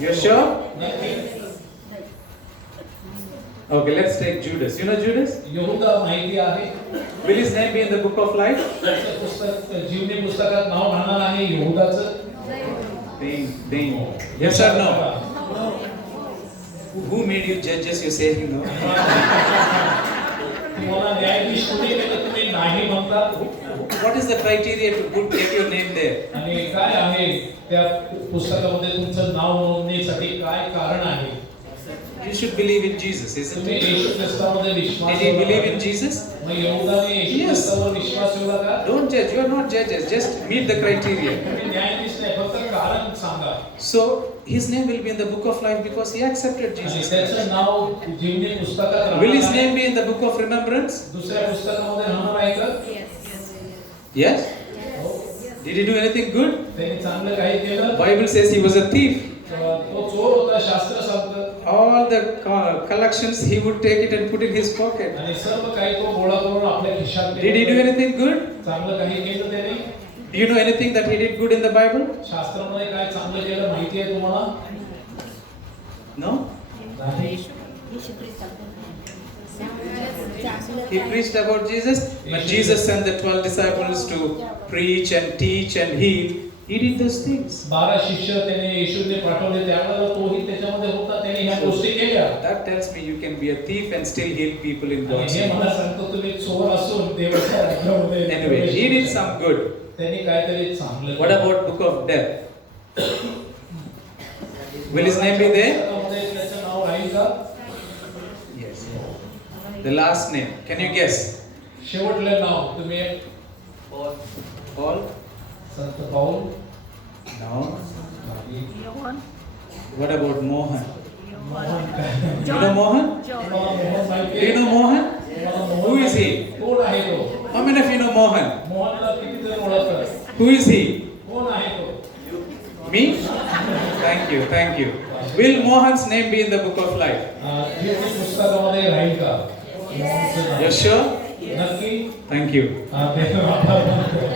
You're sure? नक्की. Okay, let's take Judas. You know Judas? यहूदा माहिती आहे. Will his name be in the book of life? त्याचं पुस्तक जीवनी पुस्तकात नाव राहणार आहे यहूदाचं. Ding, ding. Yes or no? Who made you judges? You're saying no. तुम्हाला न्यायाधीश कोणी केलं तुम्ही नाही म्हणता? What is the criteria to put get your name there? आणि काय आहे त्या पुस्तकामध्ये तुमचं नाव नोंदणीसाठी काय कारण आहे? You should believe in Jesus, isn't तुम्ही it? येशू ख्रिस्तामध्ये विश्वास Did he ठेवला believe का? in Jesus? Mug यहूदाने Yeshu Yes. ख्रिस्तावर विश्वास ठेवला का? Don't judge. You are not judges. Just meet the criteria. तुम्ही न्यायाधीश नाही, फक्त कारण सांगा. So his name will be in the book of life because he accepted आणि Jesus. त्याचं नाव जीवनी पुस्तकात राहणार Will his आहे. name be in the book of remembrance? दुसऱ्या पुस्तकामध्ये राहणार आहे का? Yes. हो. Did he do anything good? त्यांनी चांगलं काही केलं? Bible says he was a thief. तो चोर होता, शास्त्र सांगतं. All the collections he would take it and put in his pocket. आणि सर्व काही तो गोळा करून आपल्या खिशात Did he do ठेवला. anything good? चांगलं काही केलं त्याने? Do you know anything that he did good in the Bible? शास्त्रामध्ये काय चांगलं केलं माहिती आहे तुम्हाला? No. नाही. He preached about Jesus, but Jesus sent the 12 disciples to preach and teach and heal. He did those things. 12 शिष्य त्याने येशूने पाठवले त्यावेळेला तोही त्याच्यामध्ये होता, त्याने ह्या गोष्टी केल्या. That tells me you can be a thief and still heal people in God's hey name. मला सांगतो तुम्ही चोर असून देवाच्या राज्यामध्ये Anyway, he did some good. त्यांनी काहीतरी चांगलं What about book of death? Will his name be there? पुस्तकामध्ये त्याचं नाव राहील का? Yes. The last name. Can you guess? शेवटलं नाव तुम्ही Paul? संत पाऊल. No. What about Mohan? Mohan काय? You know Mohan? तुम्हाला मोहन माहिती Do you आहे? know Mohan? तुम्हाला मोहन Who is he? कोण आहे तो? How many of you know Mohan? मोहनला किती जण ओळखतात? Who is he? कोण आहे तो? Me? Thank you, thank you. Will Mohan's name be in the book of life? जीवनी पुस्तकामध्ये राहील का? मोहनचं नाव. You're sure? नक्की. Thanक you. देव आभार मानतो.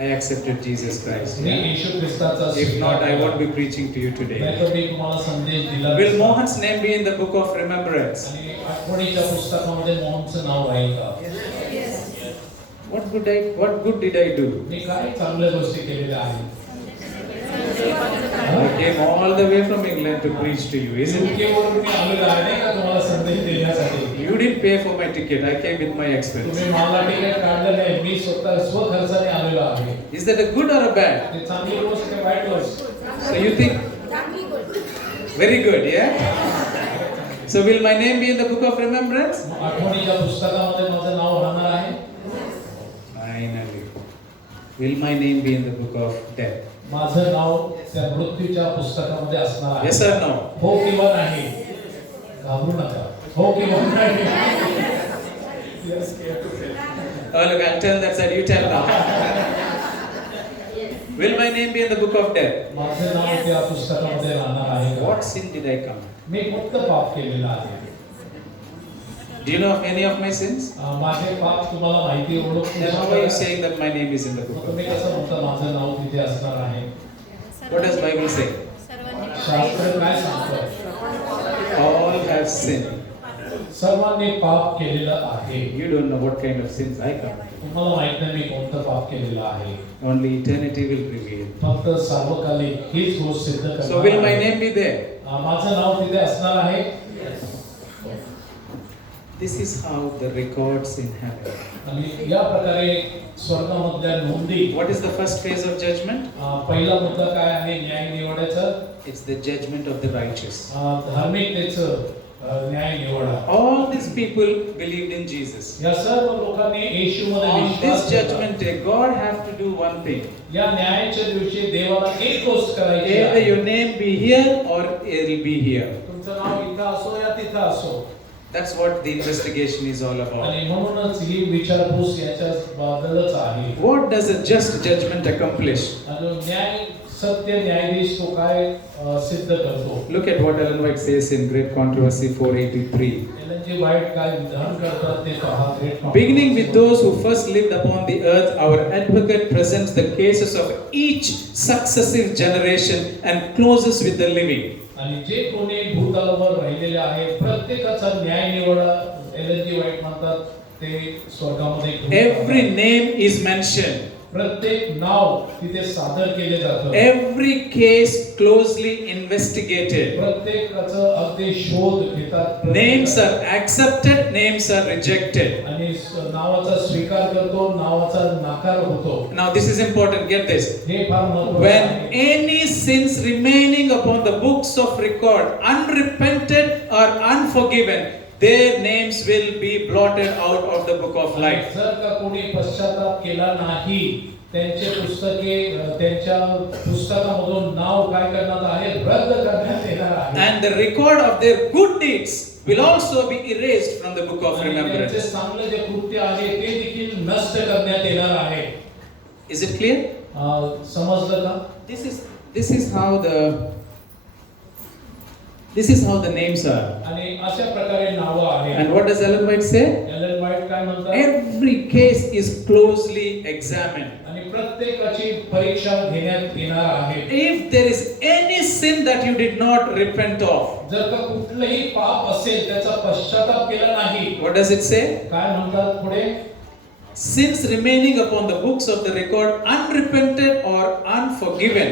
I accepted Jesus Christ. Me Yeshu ख्रिस्ताचा If not, I स्वीकार won't be preaching to you केला. today. नाहीतर मी तुम्हाला संदेश दिला Will नसता. Mohan's name be in the book of remembrance? आणि आठवणीच्या पुस्तकामध्ये मोहनचं नाव राहील का? What good did I do? मी काय चांगल्या गोष्टी केलेल्या आहेत? I came all the way from England to preach to you, isn't it? UKवरून मी आलेलो आहे नाही का तुम्हाला संदेश देण्यासाठी? You didn't pay for my ticket. I came with my expense. तुम्ही मला तिकीट काढलं नाही, मी स्वतः स्वखर्चाने आलेलो आहे. Is that a good or a bad? ते चांगली गोष्ट आहे, वाईट गोष्ट? So you think? Very good, yeah? So will my name be in the book of remembrance? आठवणीच्या पुस्तकामध्ये माझं नाव राहणार आहे. Finally. Will my name be in the book of death? माझं नाव त्या मृत्यूच्या पुस्तकामध्ये असणार आहे. Yes or no? हो किंवा नाही? घाबरू नका. हो किंवा नाही? Yes, Oh look, I'll tell that side. You tell now. Will my name be in the book of death? माझं नाव त्या पुस्तकामध्ये राहणार आहे का? What sin did I commit? मी फक्त पाप केलेलं आहे. Do you know of any of my sins? माझे पाप तुम्हाला माहिती Then how are you saying that my name is in the book of तुम्ही death? कसं म्हणता माझं नाव तिथे असणार आहे? What does Bible say? शास्त्र काय सांगतं? All have sinned. सर्वांनी पाप केलेलं आहे. You don't know what kind of sins I committed. तुम्हाला माहित नाही मी कोणतं पाप केलेलं आहे. Only eternity will reveal. फक्त सार्वकालिक हीच गोष्ट सिद्ध करणार. So will my name be there? माझं नाव तिथे असणार आहे. This is how the records in heaven. आणि या प्रकारे स्वर्गामधल्या नोंदी. What is the first phase of judgment? पहिला मुद्दा काय आहे न्याय निवडायचा? It's the judgment of the righteous. धार्मिकतेचं न्याय निवडा. All these people believed in Jesus. या सर्व लोकांनी येशूमध्ये On विश्वास this ठेवला. judgment day, God have to do one thing. या न्यायाच्या दिवशी देवाला एक गोष्ट करायची Either आहे. your name be here or it'll be here. तुमचं नाव इथं असो या तिथं असो. That's what the investigation is all about. आणि म्हणूनच ही विचारपूस याच्या बद्दलच आहे. What does a just judgment accomplish? आणि न्याय सत्य न्यायाधीश तो काय सिद्ध करतो. Look at what Ellen White says in Great Controversy 483. Ellen G White काय विधान करतात ते पहा. Beginning with those who first lived upon the earth, our advocate presents the cases of each successive generation and closes with the living. आणि जे कोणी भूतलावर राहिलेले आहे प्रत्येकाचा न्याय निवडा एलन जी व्हाइट म्हणतात ते स्वर्गामध्ये. Every name is mentioned. प्रत्येक नाव तिथे सादर केले जातं. Every case closely investigated. प्रत्येकाचं अगदी शोध घेतात. Names are accepted, names are rejected. आणि नावाचा स्वीकार करतो, नावाचा नाकार होतो. Now this is important, get this. हे फार महत्त्वाचं When आहे. any sins remaining upon the books of record, unrepented or unforgiven, their names will be blotted out of the book of life. जर का कोणी पश्चाताप केला नाही त्यांचे पुस्तके त्यांच्या पुस्तकामधून नाव काय करण्यात आहे रद्द करण्यात येणार आहे. And the record of their good deeds will also be erased from the book of remembrance. त्यांचे चांगले जे कृत्य आहे ते देखील नष्ट करण्यात येणार आहे. Is it clear? समजलं का? This is how the names are. आणि अशा प्रकारे नाव आहे. And what does Ellen White say? Ellen White काय म्हणतात? Every case is closely examined. आणि प्रत्येकाची परीक्षा घेण्यात येणार आहे. If there is any sin that you did not repent of, जर का कुठलंही पाप असेल त्याचा पश्चाताप केला नाही, what does it say? काय म्हणतात पुढे? Sins remaining upon the books of the record, unrepented or unforgiven,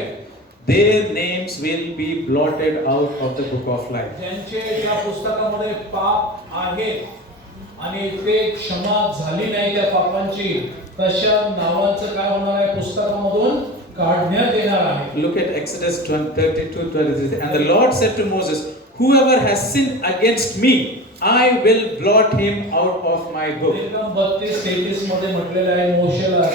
their names will be blotted out of the book of life. ज्यांचे या पुस्तकामध्ये पाप आहेत आणि ते क्षमा झाली नाही त्या पापांची तशा नावांचं काय होणार आहे पुस्तकामधून काढण्यात येणार आहे. Look at Exodus 32:23. And the Lord said to Moses, whoever has sinned against me, I will blot him out of my book. 32-33 मध्ये म्हटलेलं आहे मोशेला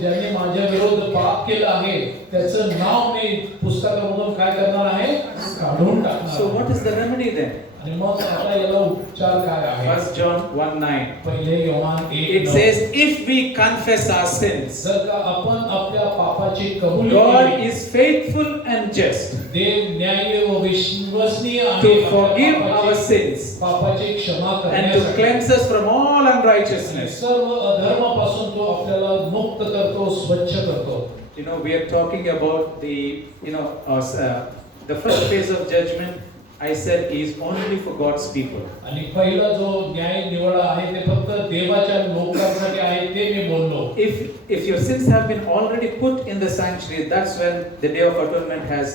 ज्यांनी माझ्या विरुद्ध पाप केलं आहे त्याचं नाव मी पुस्तकामधून काय करणार आहे काढून टाकणार. So what is the remedy then? आणि मग आता याला उपचार काय आहे? 1 John 1:9. पहिले Yohan 1:9. It says, if we confess our sins, जर का आपण आपल्या पापाची कबुली God केली, is faithful and just देव न्यायी व विश्वसनीय आहे to forgive our sins पापाची क्षमा and to करण्यासाठी cleanse us from all unrighteousness. सर्व अधर्मापासून तो आपल्याला मुक्त करतो, स्वच्छ करतो. You know, we are talking about the first phase of judgment. I said is only for God's people. आणि पहिला जो न्याय निवडा आहे ते फक्त देवाच्या लोकांसाठी आहे ते मी बोललो. If your sins have been already put in the sanctuary, that's when the day of atonement has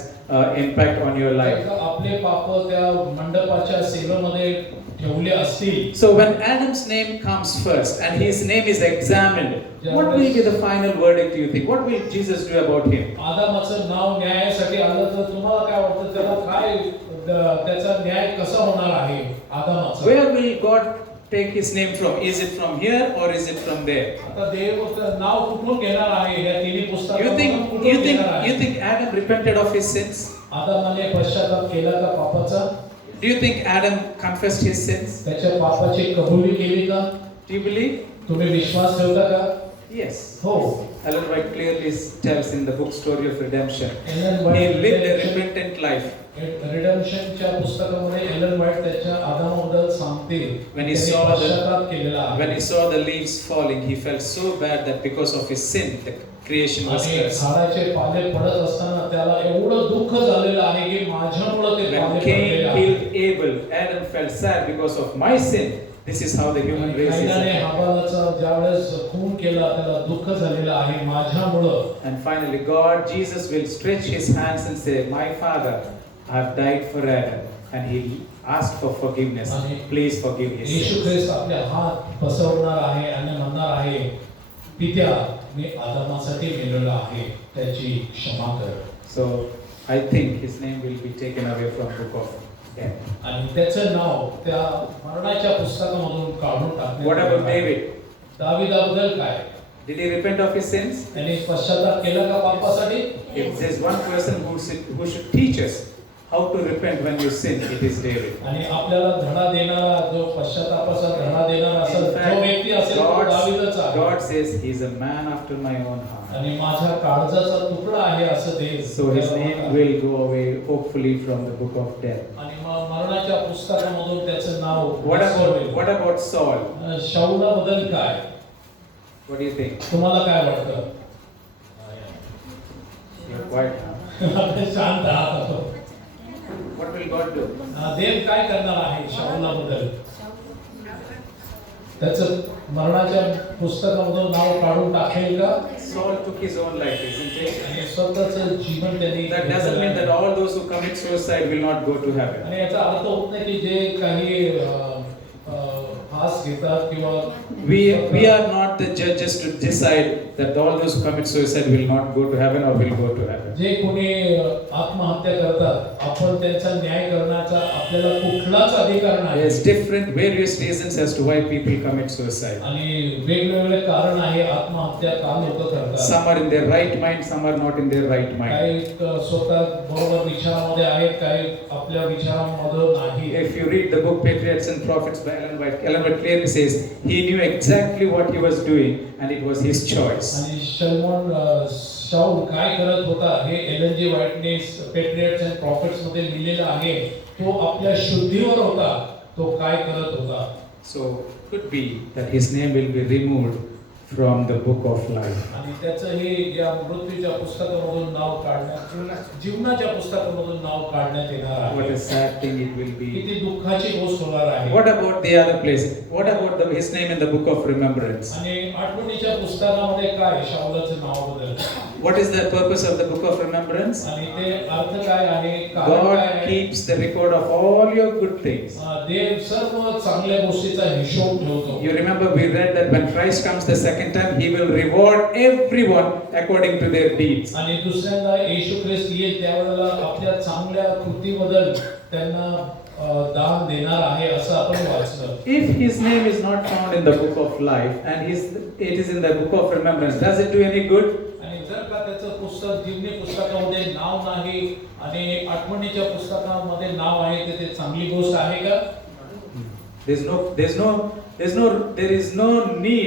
impact on your life. आपले पाप त्या मंडपाच्या सेवेमध्ये ठेवले असतील. So when Adam's name comes first and his name is examined, what will be the final verdict, do you think? What will Jesus do about him? आदामाचं नाव न्यायासाठी आलं तर तुम्हाला काय वाटतं त्याला काय त्याचा न्याय कसा होणार आहे आदामाचा? Where will God take his name from? Is it from here or is it from there? आता देव नाव कुठून घेणार आहे या तिन्ही पुस्तकातून? You think Adam repented of his sins? आदामाने पश्चाताप केला का पापाचा? Do you think Adam confessed his sins? त्याच्या पापाची कबुली केली का? Do you believe? तुम्ही विश्वास ठेवता का? Yes. हो. Ellen White clearly tells in the book Story of Redemption. Ellen He White lived a repentant life. रिडेम्पशनच्या पुस्तकामध्ये एलन व्हाइट त्याच्या आदामाबद्दल सांगते. When he saw the leaves falling, he felt so bad that because of his sin, the creation was cursed. झाडाचे पाले पडत असताना त्याला एवढं दुःख झालेलं आहे की माझ्यामुळे ते पाले When पडले Cain आहे. killed Abel, Adam felt sad because of my sin. This is how the human race is. कायनाने हाबालाचा ज्यावेळेस खून केला त्याला दुःख झालेलं आहे माझ्यामुळे. And finally, Jesus will stretch his hands and say, "My Father, I have died for Adam," and he asked for forgiveness. Please forgive his Yeshu sins. ख्रिस्त आपले हात पसरवणार आहे आणि म्हणणार आहे, पित्या मी आदामासाठी मेलेलो आहे त्याची क्षमा कर. So I think his name will be taken away from book of death. आणि त्याचं नाव त्या मरणाच्या पुस्तकामधून काढून टाकण्यात. What about David? दावीदाबद्दल काय? Did he repent of his sins? त्याने पश्चाताप केला का पापासाठी? If there's one person who should teach us how to repent when you sin, it is David. आणि आपल्याला धडा देणारा जो पश्चातापाचा धडा देणारा असेल In जो fact, व्यक्ती असेल तो दावीदच आहे. God says he's a man after my own heart. आणि माझ्या काळजाचा तुकडा आहे असं ते. So his name will go away hopefully from the book of death. आणि मरणाच्या पुस्तकामधून त्याचं नाव. What about Saul? शाऊलाबद्दल काय? What do you think? तुम्हाला काय वाटतं? You're quiet now. आपण शांत आहात. What will God do? देव काय करणार आहे शाऊलाबद्दल? त्याचं मरणाच्या पुस्तकामधून नाव काढून टाकेल का? Saul took his own life, isn't it? आणि स्वतःचं जीवन त्यांनी. That doesn't mean that all those who commit suicide will not go to heaven. आणि याचा अर्थ होत नाही की जे काही फास घेतात किंवा We are not the judges to decide that all those who commit suicide will not go to heaven or will go to heaven. जे कोणी आत्महत्या करतात आपण त्यांचा न्याय करण्याचा आपल्याला कुठलाच अधिकार नाही. There's different various reasons as to why people commit suicide. आणि वेगवेगळे कारण आहे आत्महत्या का लोक करतात. Some are in their right mind, some are not in their right mind. काही स्वतः बरोबर विचारामध्ये आहेत, काही आपल्या विचारांमध्ये नाही. If you read the book Patriarchs and Prophets by Ellen White clearly says he knew exactly what he was doing and it was his choice. आणि शाऊल काय करत होता हे एलन जी व्हाईटने पेट्रियट्स अँड प्रॉफिट्स मध्ये लिहिलेलं आहे. तो आपल्या शुद्धीवर होता, तो काय करत होता. So could be that his name will be removed from the book of life. आणि त्याचं हे या मृत्यूच्या पुस्तकामधून नाव काढण्यात, जीवनाच्या पुस्तकामधून नाव काढण्यात येणार आहे. What a sad thing it will be. किती दुःखाची गोष्ट होणार आहे. What about the other place? What about his name in the book of remembrance? आणि आठवणीच्या पुस्तकामध्ये काय शाऊलाचं नाव बदल. What is the purpose of the book of remembrance? आणि ते अर्थ काय आहे, कारण काय God आहे. keeps the record of all your good things. देव सर्व चांगल्या गोष्टीचा हिशोब ठेवतो. You remember we read that when Christ comes the second time, he will reward everyone according to their deeds. आणि दुसऱ्यांदा येशू ख्रिस्त येईल त्यावेळेला आपल्या चांगल्या कृतीबद्दल त्यांना दान देणार आहे असं आपण वाचलं. If his name is not found in the book of life and it is in the book of remembrance, does it do any good? आणि जर का त्याचं पुस्तक जीवनी पुस्तकामध्ये नाव नाही आणि आठवणीच्या पुस्तकामध्ये नाव आहे तर ते चांगली गोष्ट आहे का? There is no need